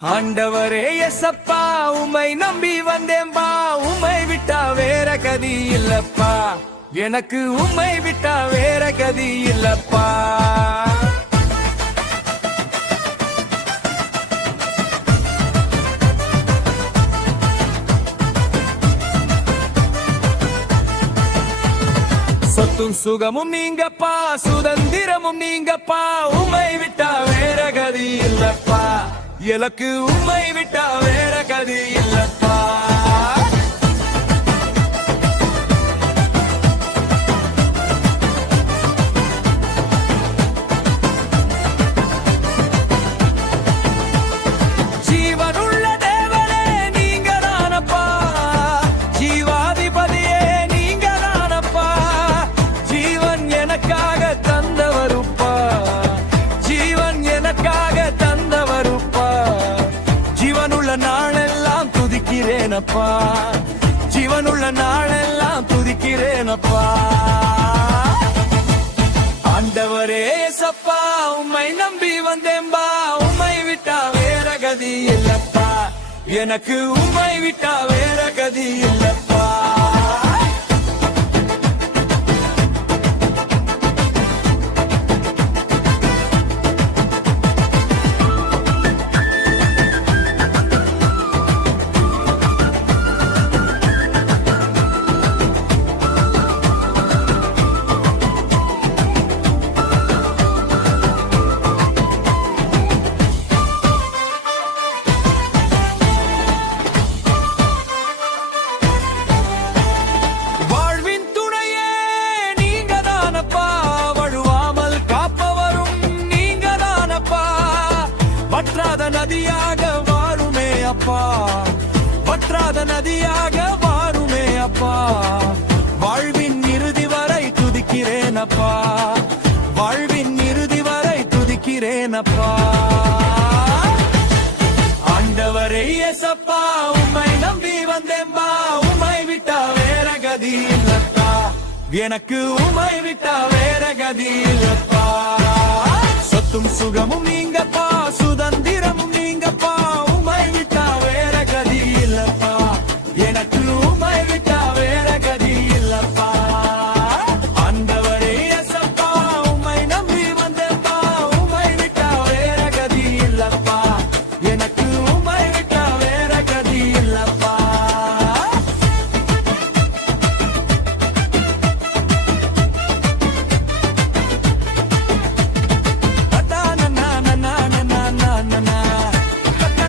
ஆண்டவரே எசப்பா உமை நம்பி வந்தேன்பா, உமை விட்டா வேற கதி இல்லப்பா, எனக்கு உமை விட்டா வேற கதி இல்லப்பா. சொத்தும் சுகமும் நீங்கப்பா, சுதந்திரமும் நீங்கப்பா, உமை விட்டா வேற கதி இல்லப்பா, எனக்கு உம்மை விட்டா வேற கதி இல்லப்பா. ஜீவனுள்ள தேவனே நீங்க தானப்பா, ஜீவாதிபதியே நீங்க தானப்பா, ஜீவன் எனக்காக தந்தவருப்பா, ஜீவன் எனக்காக தந்தவருப்பா, ஜீவனுள்ள நாளெல்லாம் துதிக்கிறேனப்பா, ஜீவனுள்ள நாளெல்லாம் துதிக்கிறேனப்பா. ஆண்டவரே சப்பா உம்மை நம்பி வந்தேன்பா, உம்மை விட்டா வேற கதி இல்லப்பா, எனக்கு உம்மை விட்டா வேற கதி இல்லப்பா. வற்றாத நதியாக வாருமே அப்பா, வற்றாத நதியாக வாருமே அப்பா, வாழ்வின் இறுதி வரை துதிக்கிறேன் அப்பா, வாழ்வின் இறுதி வரை துதிக்கிறேன் அப்பா. ஆண்டவரே இயேசப்பா உம்மை நம்பி வந்தேன்பா, உம்மை விட்டா வேற கதி இல்லப்பா, எனக்கு உம்மை விட்டா வேற கதி இல்லப்பா. சொத்தும் சுகமும் நீங்கப்பா, சுதந்திரமும் நீங்க